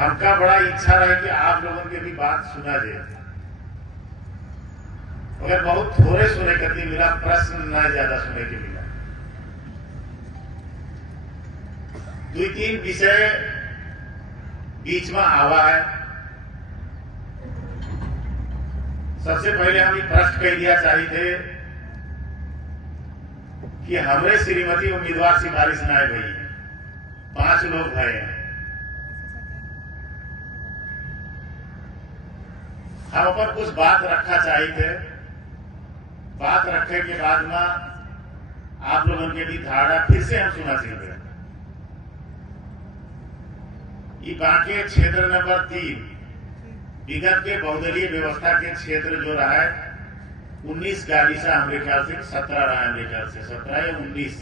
हमका बड़ा इच्छा रहे कि आप लोगों की भी बात सुना जाए, मगर बहुत थोड़े सुने करके मिला, प्रश्न ना ज्यादा सुने के मिला। 2-3 विषय बीच में आवा है। सबसे पहले हम प्रश्न कह दिया चाहिए थे कि हमरे श्रीमती उम्मीदवार सिफारिश ना भई, 5 लोग भय हैं। हम पर कुछ बात रखा चाहिए थे। बात रखे के बाद में आप लोगों के भी धारणा फिर से हम सुना चाहिए। ये बाकी क्षेत्र नंबर 3 विगत के बहुदलीय व्यवस्था के क्षेत्र जो रहा है, 19 गाड़ी से हमारे ख्याल से 17 रहा है, मेरे ख्याल से 17 या 19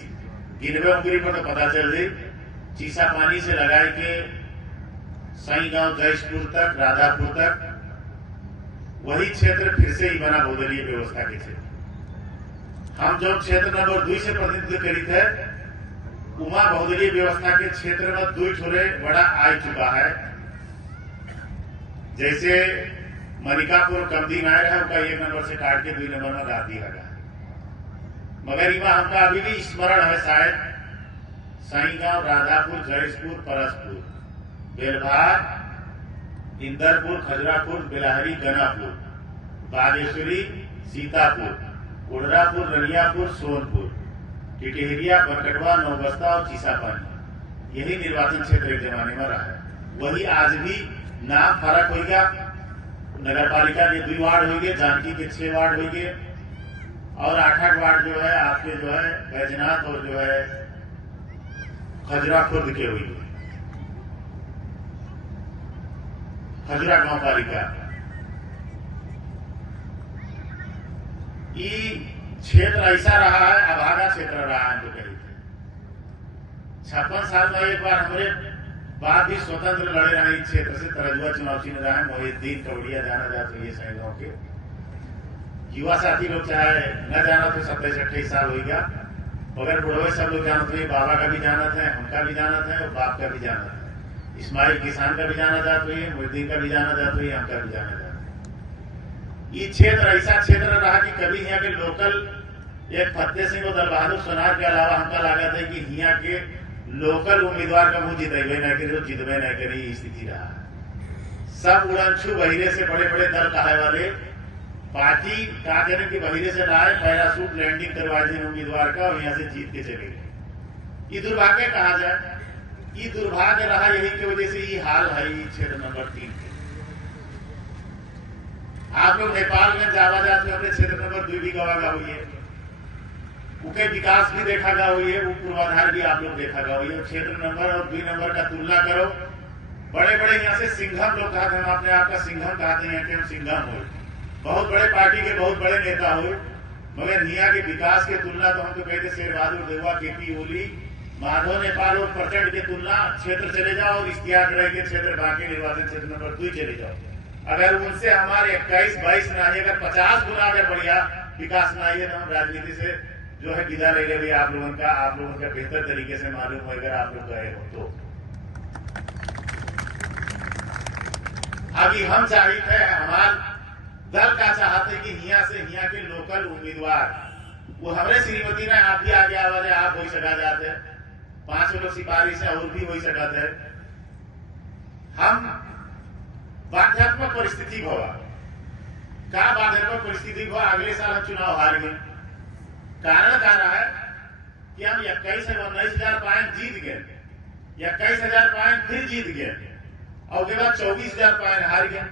गिनवे उंगली पर तो पता चल गई। चीसा पानी से लगाए के साई गांव जयपुर तक, राधापुर तक, वही क्षेत्र फिर से ही बना बहुदलीय व्यवस्था के क्षेत्र। हम जो क्षेत्र नंबर 2 से प्रतिनिधित्व करी थे, उमा बहुदलीय व्यवस्था के क्षेत्र में 2 छोरे बड़ा आ चुका है। जैसे मनिकापुर कमदी नायर है, उनका 1 नंबर से काट के 2 नंबर में गा दिया गया। मगर इमा हमका अभी भी स्मरण है शायद साईगांव, राधापुर, जयपुर, परसपुर, बेलभार, इंदरपुर, खजरापुर, बेलाहरी, गनापुर, बागेश्वरी, सीतापुर, उड़रापुर, रनियापुर, सोनपुर, टिटहरिया, बरकटवा, नौबस्ता और चीसापानी, यही निर्वाचन क्षेत्र एक जमाने में रहा है। वही आज भी नाम फर्क हो गया। नगर पालिका के 2 वार्ड हो गए, जानकी के 6 वार्ड हो गए, और 8-8 वार्ड जो है आपके जो है बैजनाथ और जो है खजरा खुर्द के हुई, खजरा गांव पालिका। ये क्षेत्र ऐसा रहा है, अभागा क्षेत्र रहा है। जो कही थे 56 साल में एक बार हमारे बाद भी स्वतंत्र लड़े रहे इस क्षेत्र से, तरजुआ चुनाव चिन्ह रहा है। मोहिद्दीन कवड़िया जाना जाते ये सही गांव के युवा साथी लोग, चाहे न जाना तो 27-28 साल हो गया, मगर बुढ़वे सब लोग जानते हैं। बाबा का भी जानत है, उनका भी जानत है, और बाप का भी जानत है। इस्माइल किसान का भी जाना जाता है, मोहिद्दीन का भी जाना जाता है, हमका भी जाना जाता है। ये क्षेत्र ऐसा क्षेत्र रहा कि कभी यहाँ के लोकल एक फतेह सिंह और दल बहादुर सोनार के अलावा हमका लागत है कि यहाँ के लोकल उम्मीदवार का मुंह जितेबे न करी, जो जितबे न करी स्थिति रहा। सब उड़नछू बहिरे से बड़े बड़े दल कहे वाले पार्टी का कहने की बहिरे से लाए, पैरासूट लैंडिंग करवा दी उम्मीदवार का, और यहाँ से जीत के चले गए। ये दुर्भाग्य कहा जाए, ये दुर्भाग्य रहा। यही की वजह से ये हाल है ये क्षेत्र नंबर 3 के। आप लोग नेपाल में जावा जाते अपने क्षेत्र नंबर 2 भी गवागा हुई है, उनके विकास भी देखा गया हुई है, वो पूर्वाधार भी आप लोग देखा गया हुई है। क्षेत्र नंबर और 2 नंबर का तुलना करो, बड़े बड़े यहाँ से सिंघम लोग कहते हैं, हम अपने आप का सिंघम कहते हैं कि हम सिंघम हो, बहुत बड़े पार्टी के बहुत बड़े नेता हो, मगर यहाँ के विकास के तुलना तो हम तो कहते शेर बहादुर देवा, केपी ओली, माधव नेपाल और प्रचंड की तुलना क्षेत्र चले जाओ, और इश्तियाक राय के क्षेत्र बाकी निर्वाचन क्षेत्र नंबर 2 चले जाओ। अगर उनसे हमारे 21-22 ना है, अगर 50 गुना अगर बढ़िया विकास ना है, तो हम राजनीति से जो है विदा ले गए। आप लोगों का बेहतर तरीके से मालूम हो, अगर आप लोग गए हो तो। अभी हम चाहिए थे, हमारे दल का चाहते कि यहाँ से यहाँ के लोकल उम्मीदवार, वो हमारे श्रीमती ने आप भी आगे आवाज आप हो सका जाते, 5 लोग सिफारिश है और भी हो सका थे। हम बाध्यात्मक परिस्थिति हुआ, क्या बाध्यात्मक परिस्थिति हुआ, अगले साल हम चुनाव हार गए। कारण क्या रहा है कि हम 21-19,000 पॉइंट जीत गए, 21,000 पॉइंट फिर जीत गए, और उसके बाद 24,000 पॉइंट हार गए।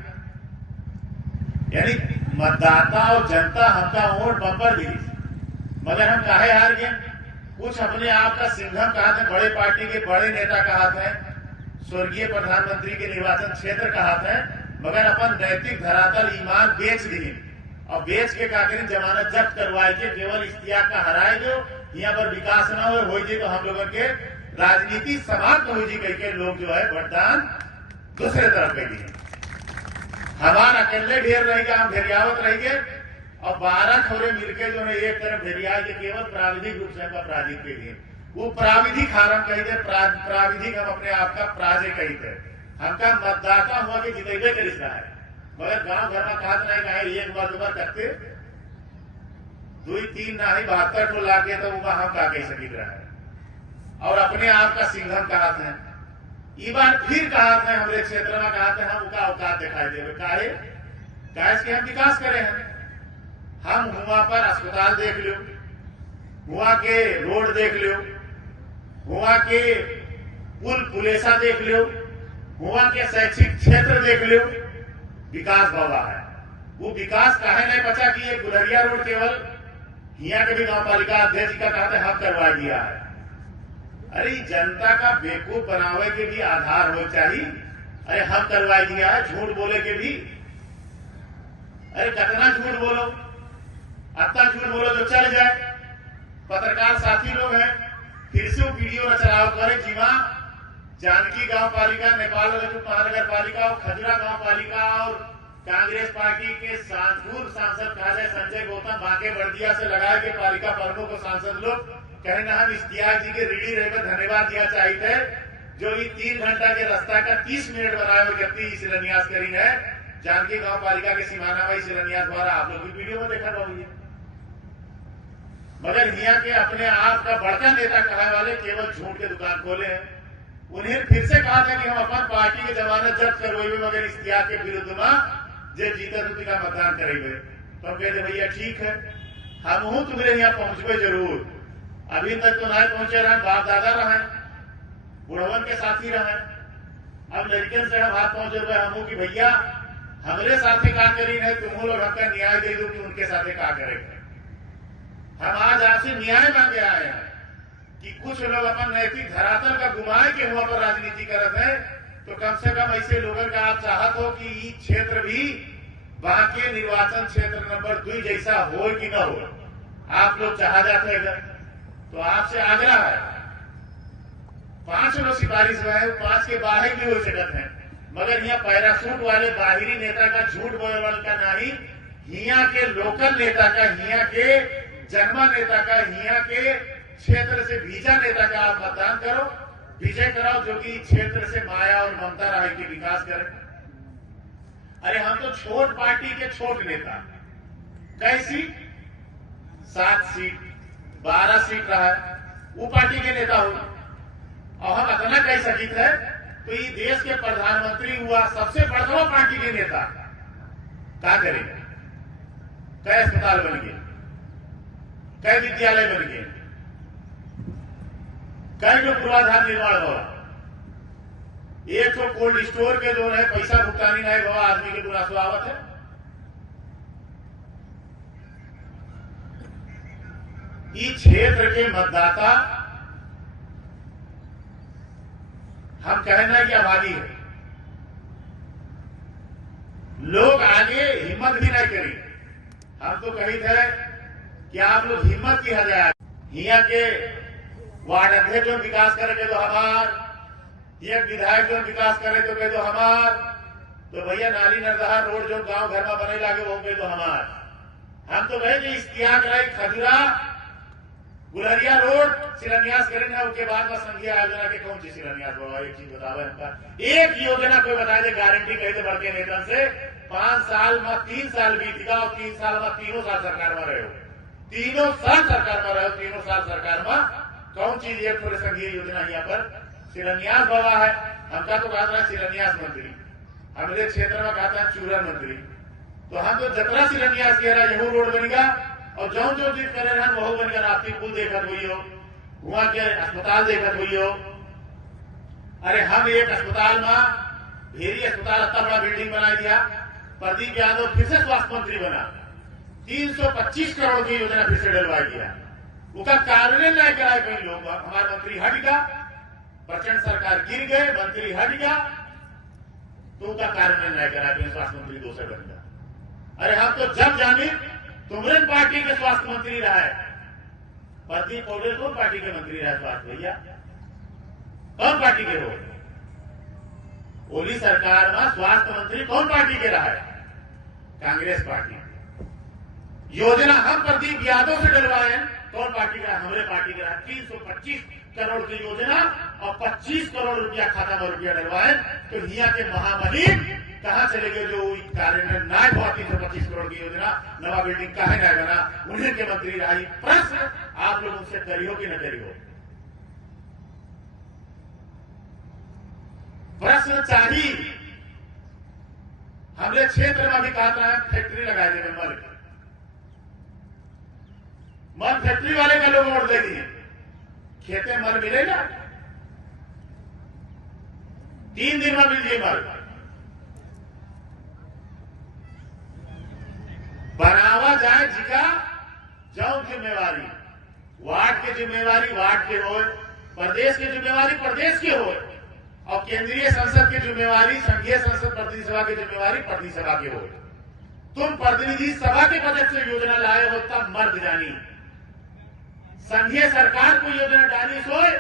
यानी मतदाता और जनता हमका वोट बम्पर दी, मगर हम काहे हार गए। कुछ अपने आप का सिंघम कहते हैं, बड़े पार्टी के बड़े नेता कहते हैं, स्वर्गीय प्रधानमंत्री के निर्वाचन क्षेत्र कहते हैं, मगर अपन नैतिक धरातल ईमान बेच दिए, और बेच के का करें जमानत जब्त करवाए के केवल इश्तियाक का हराए जो यहाँ पर विकास न हो जी, तो हम लोगों के राजनीति समाप्त हो जी, कह के लोग जो है मतदान दूसरे तरफ कर दिए। हमारा अकेले ढेर रहेगा, हम घेरियावत रहेंगे, और 12 खबरें मिलकर जो है एक तरफ घेरिया के केवल प्राविधिक रूप से हमका पराजित के लिए, वो प्राविधिक हारम कहते, प्राविधिक हम अपने आप का पराजय कहते। हमका मतदाता हुआ के जितेबे करिस है, मगर गांव घर में कहत नहीं कहे एक बार दो बार करते 2-3 नहीं 72 को लागे तो वहां हम का कह सकी रहा है। और अपने आप का सिंघम कहते हैं, ये बार फिर कहते हैं हमारे क्षेत्र में कहते हैं हम का औकात दिखाई देवे काहे कि हम विकास करे हैं। हम हुआ पर अस्पताल देख लो, हुआ के रोड देख लो, हुआ के पुल पुलेसा देख लो, हुआ के शैक्षिक क्षेत्र देख लो, विकास भवा है। वो विकास काहे नहीं बचा कि ये गुलरिया रोड केवल यहाँ के भी गांव पालिका अध्यक्ष का कहते हम करवा दिया है। अरे जनता का बेवकूफ बनावे के भी आधार हो चाहिए। अरे हम करवा दिया है, झूठ बोले के भी, अरे कितना झूठ बोलो, अत्ता झूठ बोलो जो चल जाए। पत्रकार साथी लोग हैं, फिर से वीडियो न चलाओ करे जीवा जानकी गांव पालिका, नेपाल महानगर पालिका और खजुरा गांव पालिका और कांग्रेस पार्टी के पूर्व सांसद कहा संजय गौतम बांके बर्दिया से लड़ा के पालिका प्रमुख को सांसद लोग कहना हम इश्तियाक जी के रेडी रहकर धन्यवाद दिया चाहिए जो ये 3 घंटा के रास्ता का 30 मिनट बनाए हुए व्यक्ति शिलान्यास करी है जानकी गांव पालिका के सीमाना भाई शिलान्यास द्वारा आप लोग वीडियो में देखा पाओगे। मगर यहाँ के अपने आप का बड़का नेता कहा वाले केवल झूठ के दुकान खोले हैं। उन्हें फिर से कहा था कि हम अपन पार्टी के जमानत जब्त करवाइए, मगर इश्तियाक के विरुद्ध में जे जीता दूती का मतदान करेंगे। तो हम कहते भैया ठीक है, हम हूं तुम्हारे यहाँ पहुंचबे जरूर। अभी तक तो नहीं पहुंचे रहे, बाप दादा रहे, बुढ़वन के साथी रहे, अब लड़कन से हम हाथ पहुंचे हुए हम कि भैया हमारे साथे का करी है, तुम लोग हमका न्याय दे दो कि उनके साथे का करेंगे। हम आज आपसे न्याय मांगे आए हैं कि कुछ लोग अपन नैतिक धरातल का घुमाए के हुआ पर राजनीति करते हैं, तो कम से कम ऐसे लोगों का आप चाहत हो कि ये क्षेत्र भी बाकी निर्वाचन क्षेत्र नंबर 2 जैसा हो कि न हो, आप लोग चाह जाते हैं। तो आपसे आग्रह है, 5 लोग सिफारिश है, 5 के बाहर भी हो सकते हैं, मगर यहाँ पैरासूट वाले बाहरी नेता का झूठ बोलने वाले का नहीं, यहाँ के लोकल नेता का, यहाँ के जन्मा नेता का, यहाँ के क्षेत्र से बीजा नेता का आप मतदान करो, विजय कराओ, जो कि क्षेत्र से माया और ममता राय के विकास करें। अरे हम तो छोट पार्टी के छोट नेता, कैसी 7 सीट 12 सीट रहा है, वो पार्टी के नेता हो, और हम इतना कह सकित है तो ये देश के प्रधानमंत्री हुआ सबसे बड़ा पार्टी के नेता क्या करेगा? कई अस्पताल बन गए, कई विद्यालय बन गए, कई जो पूर्वाधार निर्माण हुआ, एक तो कोल्ड स्टोर के जो है पैसा भुगतानी नहीं हुआ, आदमी के पूरा स्वागत है। इस क्षेत्र के मतदाता हम कहना कि आबादी है, लोग आगे हिम्मत भी नहीं करी। हम तो कही थे कि आप लोग हिम्मत की हजार, यहाँ के वार्ड अध्यक्ष जो विकास करेंगे तो हमार, ये विधायक जो विकास करे तो कह दो हमार, तो भैया नाली नरदहा रोड जो गांव घर में बने लागे वो कह दो हमार। हम तो कहे कि इश्तियाक राय खजुरा गुलरिया रोड शिलान्यास करेंगे, उसके बाद में संघीय योजना के कौन सी शिलान्यास होगा? एक चीज बतावे हमका, एक योजना कोई बता दे गारंटी कही तो बढ़ के नेता से 5 साल में 3 साल बीत गया और 3 साल में 3 साल सरकार में रहे हो, 3 साल सरकार में रहे हो, 3 साल सरकार में कौन चीज एक थोड़े संघीय योजना यहाँ पर शिलान्यास बाबा है। हमका तो कहा था शिलान्यास मंत्री, हमारे क्षेत्र में कहा था चूरन मंत्री, तो हम तो जतरा शिलान्यास कह रहा है यहू रोड बनेगा और जो जो चीज करे रहे वह बनकर आपकी पुल देखत हुई हो, वहां के अस्पताल देखत हुई हो। अरे हम एक अस्पताल में भेरी अस्पताल इतना बड़ा बिल्डिंग बना दिया, प्रदीप यादव फिर से स्वास्थ्य मंत्री बना, 325 करोड़ की योजना फिर से डलवा दिया, उसका कार्यान्वयन नहीं कराए कई लोग। हमारा मंत्री हट गया, प्रचंड सरकार गिर गए, मंत्री हट गया तो उसका कार्यान्वयन नहीं कराए, स्वास्थ्य मंत्री दूसरे बन गया। अरे हम तो जब जाने तुमरे पार्टी के स्वास्थ्य मंत्री रहा है, प्रदीप पौडेल कौन पार्टी के मंत्री रहा? स्वास्थ्य भैया कौन पार्टी के हो? ओली सरकार में स्वास्थ्य मंत्री कौन पार्टी के रहा है? कांग्रेस पार्टी। योजना हम प्रदीप यादव से डलवाए, कौन पार्टी का? हमारे पार्टी का। 325 करोड़ की योजना और 25 करोड़ रुपया खाता में रुपया डलवाए तो हिया के महामहिम कहां चले गए जो कार्यान्वयन ना हुआ 325 करोड़ की योजना नवा बिल्डिंग कहे ना बना उन्हीं के मंत्री रही। प्रश्न आप लोग उनसे करियो कि न करियो? प्रश्न चाहिए। हमने क्षेत्र में भी कहा है फैक्ट्री लगाए देंगे मल फैक्ट्री वाले का लोग वोट देंगे, खेते मल मिलेगा 3 दिन में मिल मल बनावा जाए जिका जो जिम्मेवारी वार्ड की जिम्मेवारी वार्ड के हो, प्रदेश की जिम्मेवारी प्रदेश की हो और केंद्रीय संसद की जिम्मेवारी संघीय संसद प्रतिनिधि सभा की जिम्मेवारी प्रतिनिधि सभा की हो। तुम प्रतिनिधि सभा के बजट से योजना लाए हो तब मर्द जानी, संघीय सरकार को योजना डाली सोए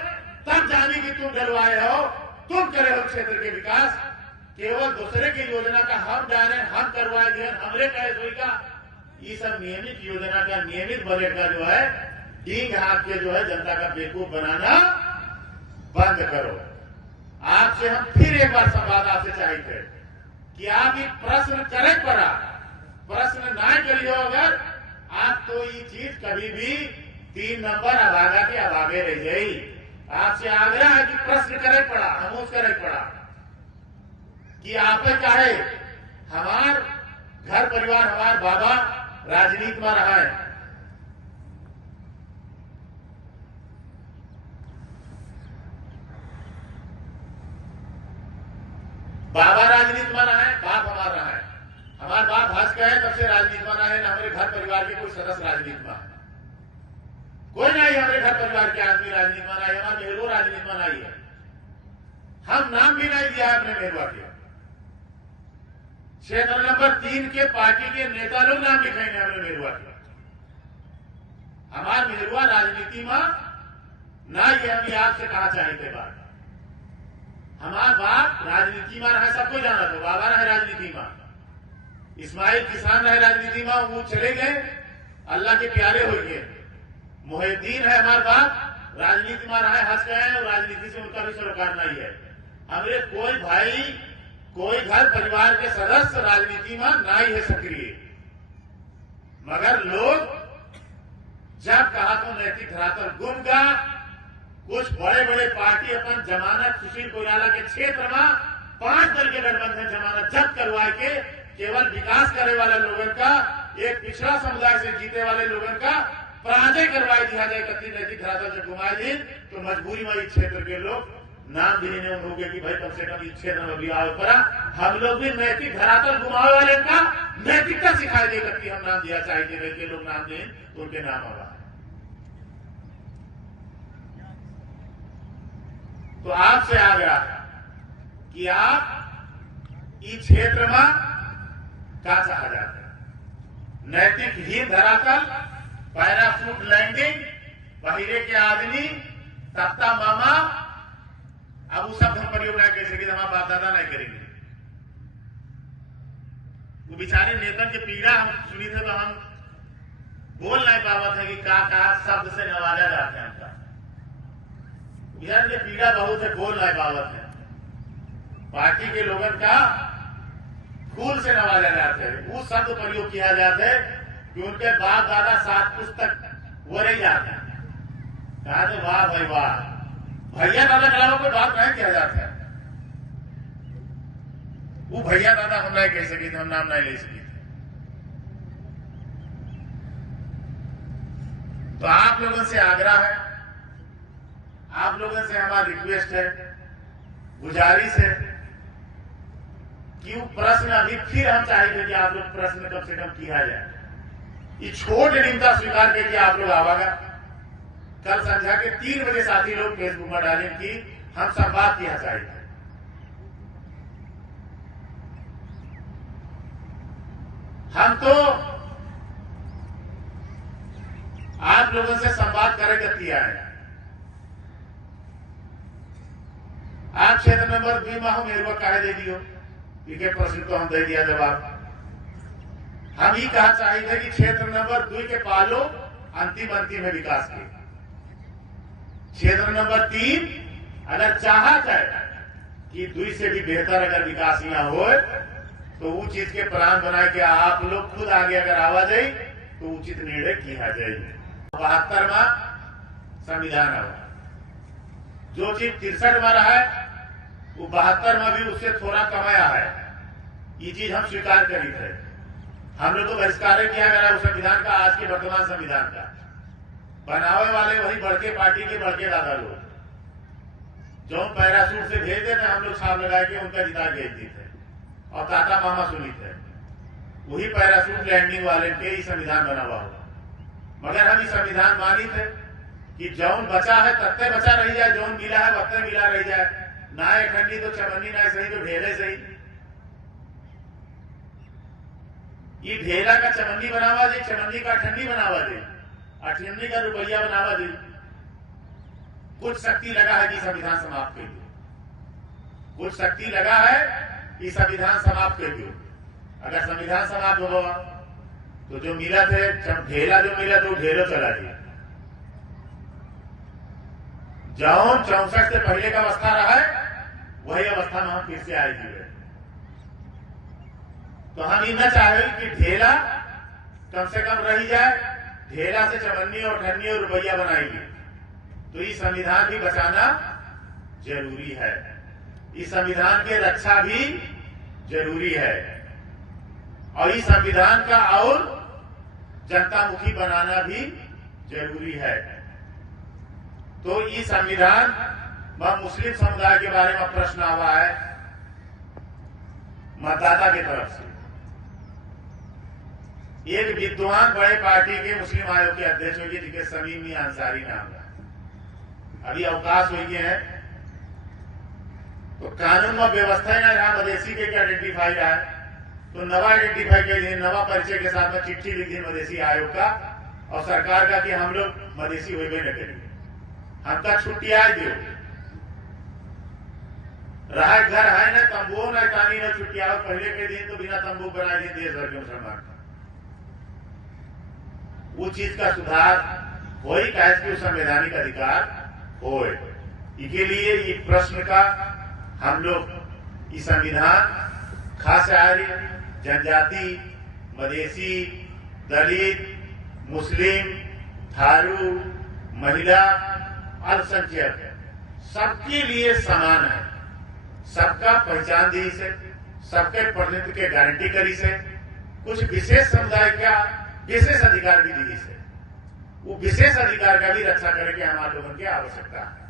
तब जानी कि तुम डलवाए हो, तुम करे हो क्षेत्र के विकास। केवल दूसरे की योजना का हम डाले हम करवाए दिए हमरे कहे सोई का ये सब नियमित योजना का नियमित बजट का जो है डींग हाथ के जो है जनता का बेवकूफ बनाना बंद करो। आपसे हम फिर एक बार संवाद आपसे चाहिए कि आप ये प्रश्न करे पड़ा प्रश्न ना करियो अगर आप तो ये चीज कभी भी 3 नंबर अभागा के अभागे रह जाई। आपसे आग्रह है कि प्रश्न करे पड़ा हमोस करे पड़ा कि आप चाहे हमार घर परिवार हमार बाबा राजनीति में रहा है, बाबा राजनीति में रहा है, बाप हमारा रहा है, हमारे बाप हंस गए तब से राजनीति में रहा है ना हमारे घर परिवार के कोई सदस्य राजनीति में है, कोई नहीं हमारे घर परिवार के आदमी राजनीति में नहीं, हमारे मेहरुआ राजनीति में नहीं है। हम नाम भी नहीं दिया है अपने मेहरुआ के। क्षेत्र नंबर 3 के पार्टी के नेता लोग नाम लिखेंगे हमने मेहरुआ के। हमारे मेहरुआ राजनीति में ना ये हम आपसे कहा चाहिए बात। हमारा बाप राजनीति में रहा सबको जाना था, बाबा रहे राजनीति में, इस्माइल किसान रहे राजनीति में, वो चले गए अल्लाह के प्यारे हो गए। मोहिद्दीन है हमारे बाप राजनीति में रहा हंस गए और राजनीति से उनका भी सरोकार नहीं है। हमारे कोई भाई कोई घर परिवार के सदस्य राजनीति में नहीं है सक्रिय, मगर लोग जब कहा तो नैतिक धरातल गुम गा कुछ बड़े बड़े पार्टी अपन जमानत सुशील कोयराला के क्षेत्र में 5 दल के गठबंधन जमानत जब्त करवा के केवल विकास करे वाले लोगों का एक पिछड़ा समुदाय से जीते वाले लोगों का पराजय करवाई दिया जाए। कति नैतिक धरातल जब घुमाए दिन तो मजबूरी में इस क्षेत्र के लोग नाम भी नहीं होंगे कि भाई कम से कम इस क्षेत्र में भी आओ पड़ा। हम लोग भी नैतिक धरातल घुमावे वाले का नैतिकता सिखाई दे करती हम नाम दिया चाहिए कि लोग नाम दें तो उनके नाम होगा। तो आपसे आग्रह कि आप इस क्षेत्र में क्या चाहा जाता है, नैतिक हीन धरातल, पैराशूट लैंडिंग, बहिरे के आदमी, तख्ता मामा, अब वो शब्द हम प्रयोग नहीं कर सके, हमारा बाप दादा नहीं करेंगे। वो बेचारे नेता के पीड़ा हम सुनी थे तो हम बोल नहीं पावत है कि का शब्द से नवाजा जाते हैं। हमका बिहार के पीड़ा बहुत है, बोल नहीं पावत है। पार्टी के लोगों का फूल से नवाजा जाते हैं, वो शब्द प्रयोग किया जाता है कि उनके बाप दादा 7 पुस्तक वो रह जाते हैं। कहा तो वाह भाई वाह, भैया दादा के अलावा कोई बात नहीं किया जाता है। वो भैया दादा हम नहीं कह सके थे, हम नाम नहीं ले सके थे। तो आप लोगों से आग्रह है, आप लोगों से हमारा रिक्वेस्ट है, गुजारिश है कि वो प्रश्न अभी फिर हम चाहिए कि आप लोग प्रश्न कम से कम किया जाए। ये छोट निंदा स्वीकार करके आप लोग आवागा। कल संध्या के 3 बजे साथी लोग फेसबुक में डालें कि हम संवाद किया चाहिए। हम तो आप लोगों से संवाद करे करती आए। आप क्षेत्र नंबर 2 में हम मेरे कहे दे दियो, इनके प्रश्न तो हम दे दिया जवाब। हम ही कहा चाहिए कि क्षेत्र नंबर 2 के पालो अंतिम में विकास के, क्षेत्र नंबर 3 अगर चाहत है कि 2 से भी बेहतर अगर विकास यहाँ हो, तो वो चीज के प्लान बनाए कि आप लोग खुद आगे अगर आवा जाए तो उचित निर्णय किया जाए। 72वां संविधान हुआ, जो चीज 63 में रहा है वो 72 में भी उससे थोड़ा कमाया है। ये चीज हम स्वीकार करी थे। हम लोग तो बहिष्कार किया गया उस संविधान का, आज के वर्तमान संविधान का। बनावे वाले वही बड़के पार्टी के बड़के दादा लोग, जो पैरासूट से भेज देते हम लोग छाप लगा के उनका जिता भेज दी थे और ताता मामा सुनी थे, वही पैरासूट लैंडिंग वाले के ही संविधान बना हुआ होगा। मगर हम ये संविधान मानी थे कि जौन बचा है तत्ते बचा रही जाए, जौन मिला है वत्ते मिला रही जाए, ना ठंडी तो चमन्नी, ना सही तो ढेले सही। ये ढेला का चमन्नी बनावा दे, चमन्नी का ठंडी बनावा दे, और ठंडी का रुपया बनावा दे। कुछ शक्ति लगा है कि संविधान समाप्त कर दो, कुछ शक्ति लगा है कि संविधान समाप्त कर दो। अगर संविधान समाप्त होगा तो जो मिला थे ढेला, जो मिला तो ढेलो चला गया। जौन 64 से पहले का अवस्था रहा है वही अवस्था में हम फिर से आएगी। तो हम ये न चाहे कि ढेला कम से कम रही जाए, ढेला से चमन्नी और ठन्नी और रुपया बनाएगी। तो ये संविधान भी बचाना जरूरी है, इस संविधान की रक्षा भी जरूरी है, और इस संविधान का और जनतामुखी बनाना भी जरूरी है। तो इस संविधान में मुस्लिम समुदाय के बारे में प्रश्न आवा है मतदाता की तरफ से। एक विद्वान बड़े पार्टी के मुस्लिम आयोग के अध्यक्ष हुए जिनके समीम अंसारी नाम है, अभी अवकाश हुई है। तो कानून में व्यवस्था ही ना रहा, मधेसी के आइडेंटिफाई रहा है, तो नवा आइडेंटिफाई कर नवा परिचय के साथ में चिट्ठी लिख दी मधेसी आयोग का और सरकार का कि हम लोग मधेसी हुए न करेंगे, हमका छुट्टी आज दो। रहा घर है ना तंबू ना कानी ना छुट्टी आओ, पहले के दिन तो बिना तंबू बनाए थे देश भर के मुसलमान। वो चीज का सुधार हो ही कैसे कि संवैधानिक अधिकार हो। इसके लिए ये प्रश्न का हम लोग इस संविधान खास आर्य, जनजाति, मधेसी, दलित, मुस्लिम, थारू, महिला, अल्पसंख्यक सबके लिए समान है। सबका पहचान दी से, सबके प्रतिनिधित्व के गारंटी करी से, कुछ विशेष समुदाय का विशेष अधिकार भी दी से, वो विशेष अधिकार का भी रक्षा करके हमारे लोगों की आवश्यकता है।